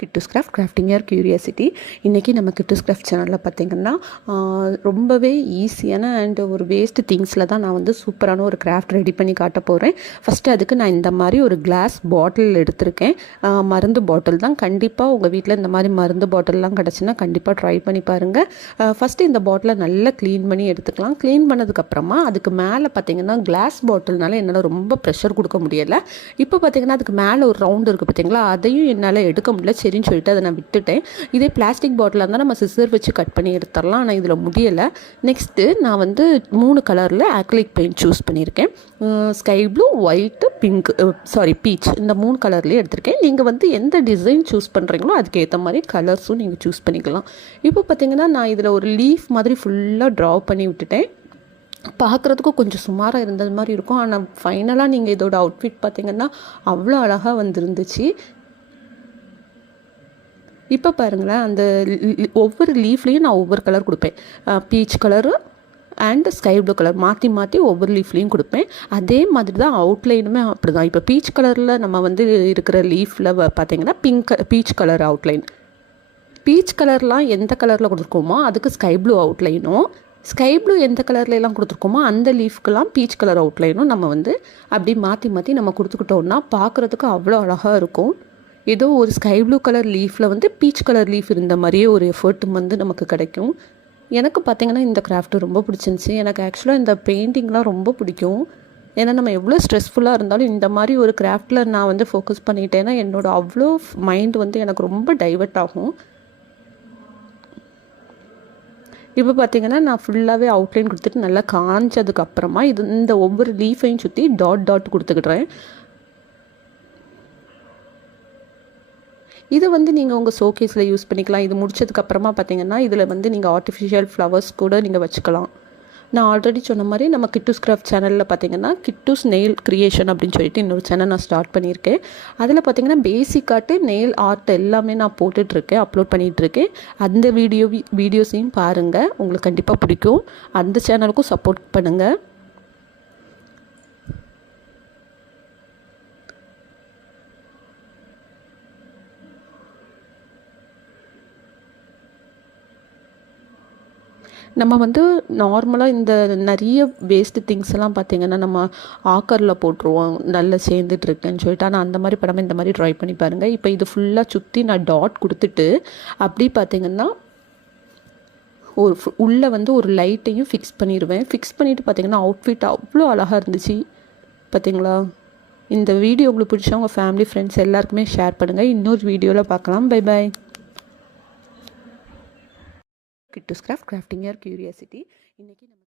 Kittus craft grafting your curiosity. இன்றைக்கி நம்ம Kittus craft சேனலில் பார்த்திங்கன்னா ரொம்பவே ஈஸியான அண்ட் ஒரு வேஸ்ட் திங்ஸில் தான் நான் வந்து சூப்பரான ஒரு கிராஃப்ட் ரெடி பண்ணி காட்ட போகிறேன். ஃபஸ்ட்டு அதுக்கு நான் இந்த மாதிரி ஒரு கிளாஸ் பாட்டில் எடுத்திருக்கேன். மருந்து பாட்டில் தான். கண்டிப்பாக உங்கள் வீட்டில் இந்த மாதிரி மருந்து பாட்டில்லாம் கிடச்சுன்னா கண்டிப்பாக ட்ரை பண்ணி பாருங்கள். ஃபஸ்ட்டு இந்த பாட்டிலை நல்லா க்ளீன் பண்ணி எடுத்துக்கலாம். க்ளீன் பண்ணதுக்கப்புறமா அதுக்கு மேலே பார்த்திங்கன்னா கிளாஸ் பாட்டில்னால என்னால் ரொம்ப ப்ரெஷர் கொடுக்க முடியலை. இப்போ பார்த்திங்கன்னா அதுக்கு மேலே ஒரு ரவுண்டு இருக்குது பார்த்திங்களா, அதையும் என்னால் எடுக்க முடியல. சரின்னு சொல்லிட்டு அதை நான் விட்டுட்டேன். இதே பிளாஸ்டிக் பாட்டிலாக இருந்தால் நம்ம சிசர் வச்சு கட் பண்ணி எடுத்துடலாம். ஆனால் இதில் முடியலை. நெக்ஸ்ட்டு நான் வந்து 3 கலரில் ஆக்ரிலிக் பெயிண்ட் சூஸ் பண்ணியிருக்கேன். Sky blue, white, pink, beach, இந்த 3 கலர்லேயே எடுத்திருக்கேன். நீங்கள் வந்து எந்த டிசைன் சூஸ் பண்ணுறீங்களோ அதுக்கேற்ற மாதிரி கலர்ஸும் நீங்கள் சூஸ் பண்ணிக்கலாம். இப்போ பார்த்திங்கன்னா நான் இதில் ஒரு லீஃப் மாதிரி ஃபுல்லாக ட்ரா பண்ணி விட்டுட்டேன். பார்க்குறதுக்கும் கொஞ்சம் சுமாராக இருந்தது மாதிரி இருக்கும். ஆனால் ஃபைனலாக நீங்கள் இதோட அவுட்ஃபிட் பார்த்திங்கன்னா அவ்வளோ அழகாக வந்துருந்துச்சு. இப்போ பாருங்களேன், அந்த ஒவ்வொரு லீஃப்லேயும் நான் ஒவ்வொரு கலர் கொடுப்பேன். Peach colour and sky blue colour மாற்றி மாற்றி ஒவ்வொரு லீஃப்லேயும் கொடுப்பேன். அதே மாதிரி தான் அவுட்லைனுமே அப்படி தான். இப்போ பீச் கலரில் நம்ம வந்து இருக்கிற லீஃபில் பார்த்திங்கன்னா பீச் கலர் அவுட்லைன். பீச் கலர்லாம் எந்த கலரில் கொடுத்துருக்கோமோ அதுக்கு ஸ்கை ப்ளூ அவுட்லைனும், ஸ்கை ப்ளூ எந்த கலர்லாம் கொடுத்துருக்கோமோ அந்த லீஃப்க்கெல்லாம் பீச் கலர் அவுட்லைனும் நம்ம வந்து அப்படி மாற்றி மாற்றி நம்ம கொடுத்துக்கிட்டோம்னா பார்க்குறதுக்கு அவ்வளோ அழகாக இருக்கும். ஏதோ ஒரு ஸ்கை ப்ளூ கலர் லீஃபில் வந்து பீச் கலர் லீஃப் இருந்த மாதிரியே ஒரு எஃபர்ட்டும் வந்து நமக்கு கிடைக்கும். எனக்கு பார்த்திங்கன்னா இந்த கிராஃப்ட்டு ரொம்ப பிடிச்சிருந்துச்சி. எனக்கு ஆக்சுவலாக இந்த பெயிண்டிங்லாம் ரொம்ப பிடிக்கும். ஏன்னா நம்ம எவ்வளோ ஸ்ட்ரெஸ்ஃபுல்லாக இருந்தாலும் இந்த மாதிரி ஒரு கிராஃப்டில் நான் வந்து ஃபோக்கஸ் பண்ணிட்டேன்னா என்னோடய அவ்வளோ மைண்ட் வந்து எனக்கு ரொம்ப டைவர்ட் ஆகும். இப்போ பார்த்திங்கன்னா நான் ஃபுல்லாகவே அவுட்லைன் கொடுத்துட்டு நல்லா காஞ்சதுக்கப்புறமா இந்த ஒவ்வொரு லீஃபையும் சுற்றி டாட் கொடுத்துக்கிட்றேன். இது வந்து நீங்கள் உங்கள் ஷோகேஸில் யூஸ் பண்ணிக்கலாம். இது முடிச்சதுக்கப்புறமா பார்த்திங்கன்னா இதில் வந்து நீங்கள் ஆர்டிஃபிஷியல் ஃப்ளவர்ஸ் கூட நீங்கள் வச்சுக்கலாம். நான் ஆல்ரெடி சொன்ன மாதிரி நம்ம கிட்டூஸ் கிராஃப்ட் சேனலில் பார்த்திங்கன்னா கிட்டூஸ் நெயில் க்ரியேஷன் அப்படின்னு சொல்லிட்டு இன்னொரு சேனல் நான் ஸ்டார்ட் பண்ணியிருக்கேன். அதில் பார்த்திங்கன்னா பேசிக்காட்டு நெயில் ஆர்ட் எல்லாமே நான் போட்டுட்ருக்கேன், அப்லோட் பண்ணிகிட்ருக்கேன். அந்த வீடியோஸையும் பாருங்கள், உங்களுக்கு கண்டிப்பாக பிடிக்கும். அந்த சேனலுக்கும் சப்போர்ட் பண்ணுங்கள். நம்ம வந்து நார்மலாக இந்த நிறைய வேஸ்ட்டு திங்ஸ் எல்லாம் பார்த்திங்கன்னா நம்ம ஆக்கரில் போட்டுருவோம் நல்லா சேர்ந்துட்டுருக்குன்னு சொல்லிட்டு. ஆனால் அந்த மாதிரி படமாக இந்த மாதிரி ட்ரை பண்ணி பாருங்கள். இப்போ இது ஃபுல்லாக சுற்றி நான் டாட் கொடுத்துட்டு அப்படி பார்த்திங்கன்னா உள்ளே வந்து ஒரு லைட்டையும் ஃபிக்ஸ் பண்ணிடுவேன். ஃபிக்ஸ் பண்ணிவிட்டு பார்த்திங்கன்னா அவுட்ஃபிட் அவ்வளோ அழகாக இருந்துச்சு பார்த்திங்களா. இந்த வீடியோ உங்களுக்கு பிடிச்சா உங்கள் ஃபேமிலி ஃப்ரெண்ட்ஸ் எல்லாருக்குமே ஷேர் பண்ணுங்கள். இன்னொரு வீடியோவில் பார்க்கலாம். Bye bye. Kittus craft grafting your curiosity. இன்றைக்கி நம்ம